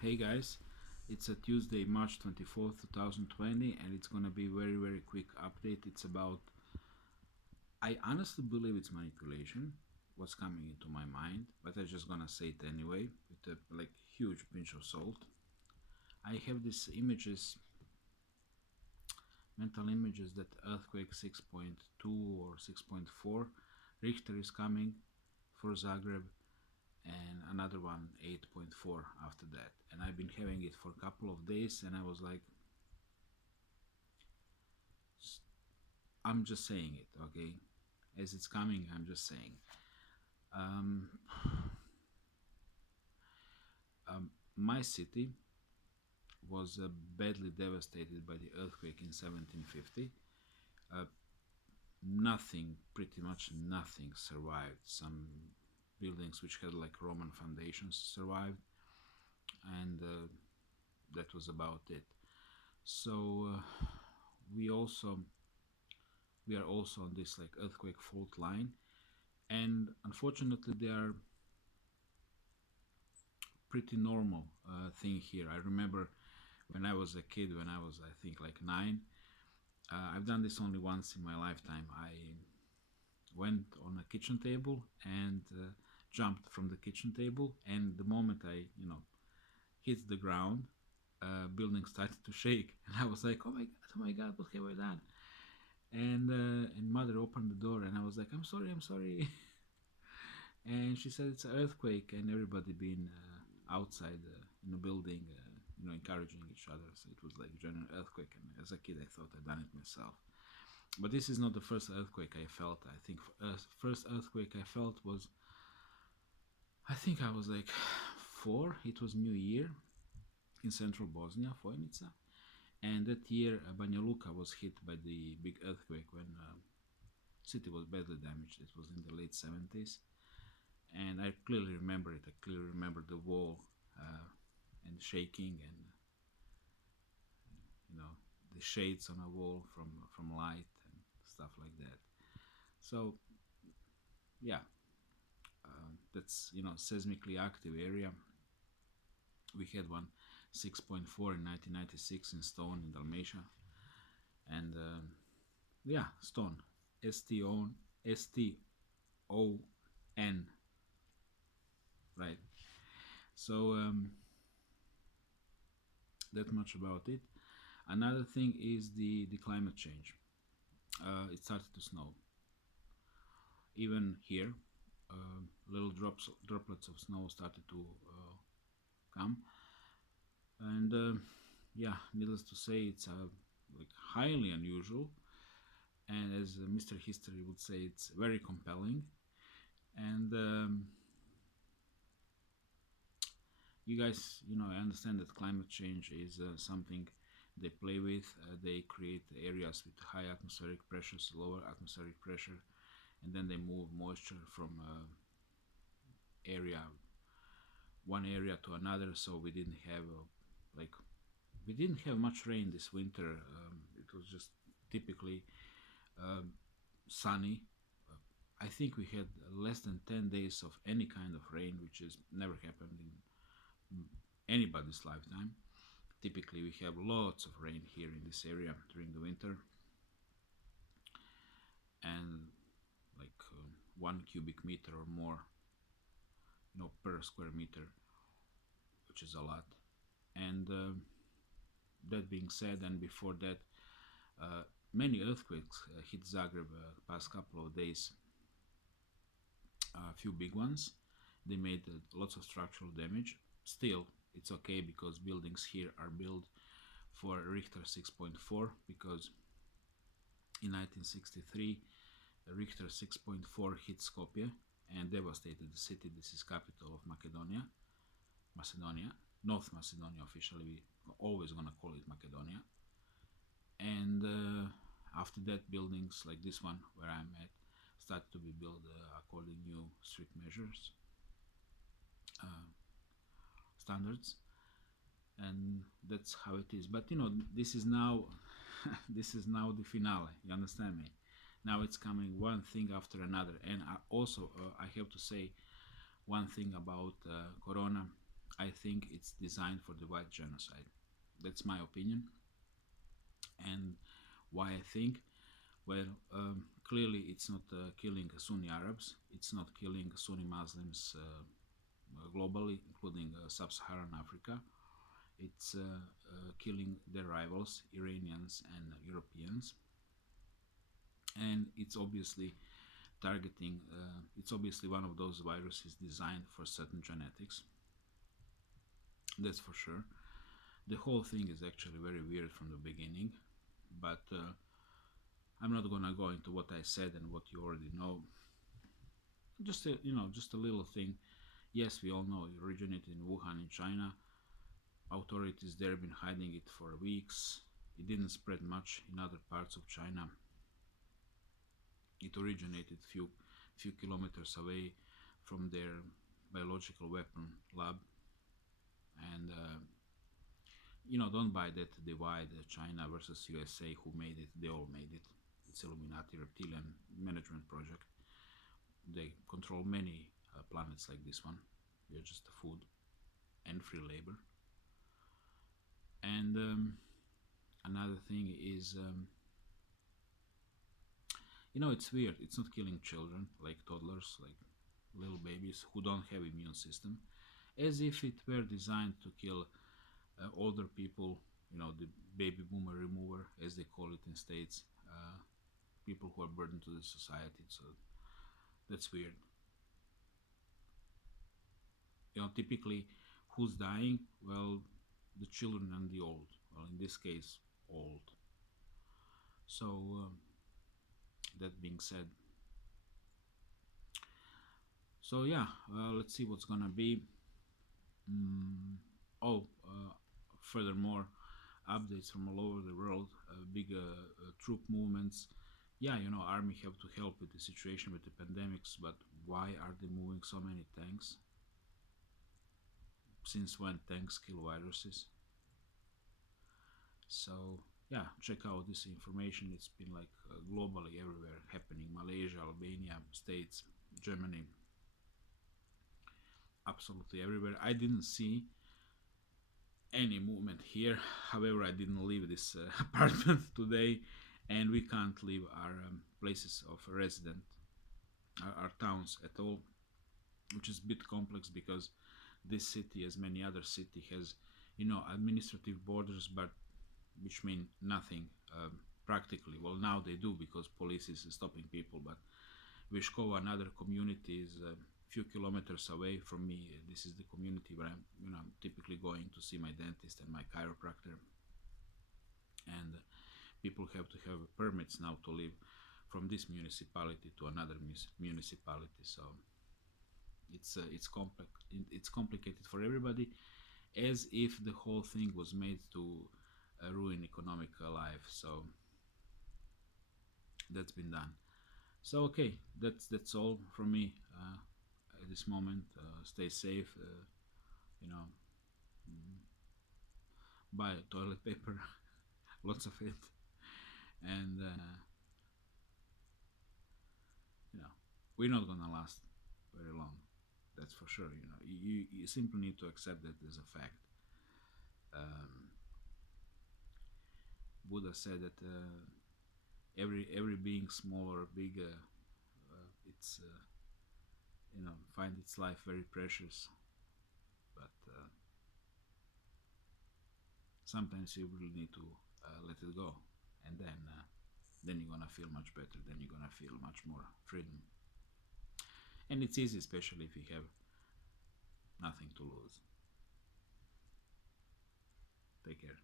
Hey guys, it's a Tuesday, March 24th, 2020, and it's gonna be very quick update. It's about, I honestly believe it's manipulation, what's coming into my mind, but I'm just gonna say it anyway with a huge pinch of salt. I have these images, mental images that earthquake 6.2 or 6.4, Richter is coming for Zagreb, and another one 8.4 after that. And I've been having it for a couple of days, and I was like, I'm just saying it, okay? As it's coming, I'm just saying. Um, my city was badly devastated by the earthquake in 1750. Uh, Nothing, pretty much nothing survived. Some buildings which had like Roman foundations survived, and that was about it. So we also we are also on this like earthquake fault line, and unfortunately they are pretty normal thing here. I remember when I was a kid, when I was I think like 9. I've done this only once in my lifetime. I went on a kitchen table and jumped from the kitchen table, and the moment I hit the ground, building started to shake, and I was like, oh my god, what have I done? And mother opened the door, and I was like, I'm sorry. And she said it's an earthquake, and everybody being outside in the building, encouraging each other. So it was like general earthquake, and as a kid I thought I'd done it myself. But this is not the first earthquake I felt. I think first earthquake I felt was, I think I was like 4. It was New Year in central Bosnia, Vojnica, and that year Banja Luka was hit by the big earthquake when city was badly damaged. It was in the late 70s, and I clearly remember it. I clearly remember the wall and shaking, and the shades on a wall from light and stuff like that. So yeah, that's seismically active area. We had one 6.4 in 1996 in Stone in Dalmatia, and yeah, Stone, S-T-O-N, S-T-O-N, right? So that much about it. Another thing is the climate change. It started to snow. Even here, little droplets of snow started to come, and yeah, needless to say, it's like highly unusual, and as Mr. History would say, it's very compelling. And you guys, I understand that climate change is something they play with. They create areas with high atmospheric pressures, lower atmospheric pressure, and then they move moisture from area one area to another. So we didn't have like we didn't have much rain this winter. It was just typically um, sunny. I think we had less than 10 days of any kind of rain, which has never happened in anybody's lifetime. Typically, we have lots of rain here in this area during the winter, and like 1 cubic meter or more, per square meter, which is a lot. And that being said, and before that, many earthquakes hit Zagreb past couple of days. A few big ones. They made lots of structural damage. Still, it's okay because buildings here are built for Richter 6.4, because in 1963 Richter 6.4 hit Skopje and devastated the city. This is capital of Macedonia, North Macedonia officially. We always gonna call it Macedonia. And after that, buildings like this one where I'm at started to be built according new strict measures, standards, and that's how it is. But this is now this is now the finale. You understand me? Now it's coming one thing after another. And I have to say one thing about Corona. I think it's designed for the white genocide. That's my opinion. And why I think? Well, clearly it's not killing Sunni Arabs, it's not killing Sunni Muslims globally, including sub-Saharan Africa. It's killing their rivals, Iranians and Europeans. And it's obviously targeting, it's obviously one of those viruses designed for certain genetics. That's for sure. The whole thing is actually very weird from the beginning, but I'm not gonna go into what I said and what you already know. Just a, just a little thing. Yes, we all know it originated in Wuhan in China. Authorities there have been hiding it for weeks. It didn't spread much in other parts of China. It originated few kilometers away from their biological weapon lab. And don't buy that divide, China versus USA, who made it. They all made it. It's Illuminati reptilian management project. They control many planets like this one. We are just food and free labor. And another thing is, it's weird. It's not killing children, like toddlers, like little babies who don't have immune system, as if it were designed to kill older people, the baby boomer remover, as they call it in States, people who are burdened to the society. So that's weird. Typically, who's dying? Well, the children and the old. Well, in this case, old. So, that being said, so yeah, let's see what's gonna be. Oh, furthermore, updates from all over the world, big troop movements. Yeah, army have to help with the situation with the pandemics, but why are they moving so many tanks? Since when tanks kill viruses? So yeah, check out this information. It's been like globally everywhere happening. Malaysia, Albania, States, Germany, absolutely everywhere. I didn't see any movement here. However, I didn't leave this apartment today, and we can't leave our places of resident, our towns at all, which is a bit complex because this city, as many other city, has administrative borders, but which mean nothing practically. Well, now they do because police is stopping people, but Vishkova, another community, is a few kilometers away from me. This is the community where I'm typically going to see my dentist and my chiropractor. And people have to have permits now to live from this municipality to another municipality. So it's complicated for everybody, as if the whole thing was made to ruin economic life. So that's been done. So okay, that's all from me at this moment. Stay safe. You know, buy toilet paper, lots of it, and we're not gonna last very long. That's for sure. You simply need to accept that as a fact. Buddha said that every being, small or big, it's find its life very precious, but sometimes you really need to let it go, and then you're gonna feel much better. Then you're gonna feel much more freedom, and it's easy, especially if you have nothing to lose. Take care.